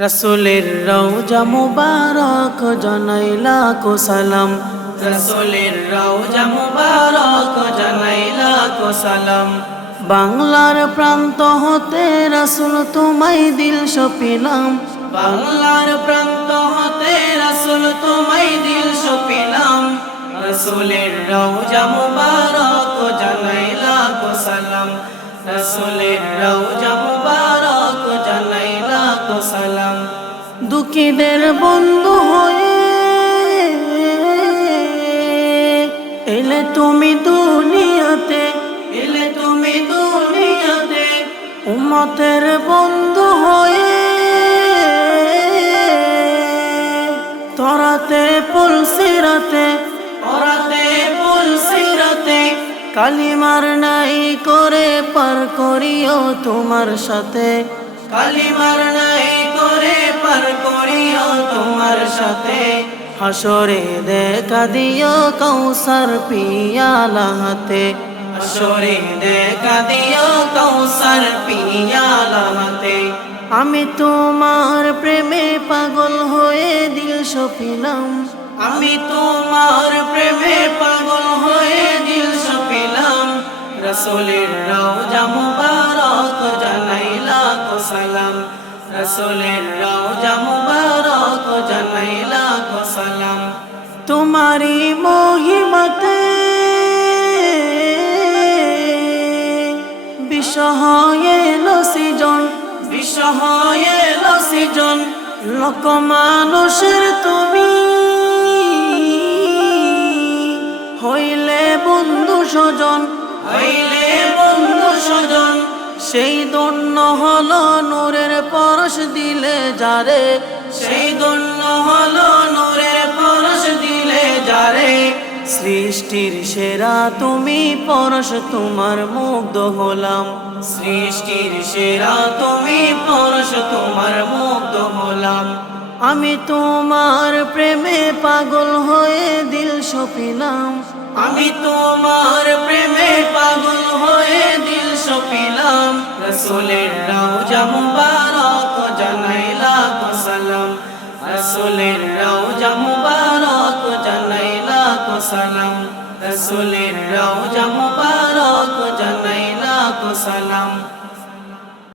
রসুলের রৌজা মুবারক জানাইলা কো সালাম। রসুলের রৌজা মুবারক জানাইলা কো সালাম। বাংলার প্রান্ত হতে রসুল তোমায় দিল সপিলাম। বাংলার প্রান্ত হতে রসুল তোমায় দিল সপিলাম। রসুলের রৌজা মুবারক জানাইলা কো সালাম। রসুলের রৌজা মুবারক জানাইলা কো সালাম। দুঃখীদের বন্ধু হয়ে এলে তুমি দুনিয়াতে, এলে তুমি দুনিয়াতে উমতের বন্ধু হয়ে তরাতে পুলসিরাতে তরাতে পুলসিরাতে কালিমার নাই করে পার করিও তোমার সাথে। কালিমার নাই করে পার করিও তোমার সাথে। হাসরে দেখা দিও কৌসার পিয়ালা হাতে হাসরে দেখা দিও কৌসার পিয়ালা হাতে আমি তোমার প্রেমে পাগল হয়ে দিল সপিলাম আমি তোমার প্রেমে পাগল তোমারি মহিমতে বিষহয়ে লসিজন বিষহয়ে লসিজন লোক মানুষের তুমি। হইলে বন্ধু স্বজন, হইলে বন্ধু স্বজন, সেই দন্য হলো নূরের পরশ দিলে যারে, সেই দন্য সৃষ্টির সেরা তুমি পরশ তোমার মুগ্ধ হলাম। সৃষ্টির সেরা তুমি পরশ তোমার মুগ্ধ হলাম। আমি তোমার প্রেমে পাগল হয়ে দিল সপিলাম। আমি তোমার প্রেমে পাগল হয়ে দিল সপিলাম। রসুলের রওজা মুবারক জানাইলা সালাম। রসুলের রওজা মুবারক জানাইলা সালাম। রসুলের রওজা মুবারক জানাইলা কো সালাম।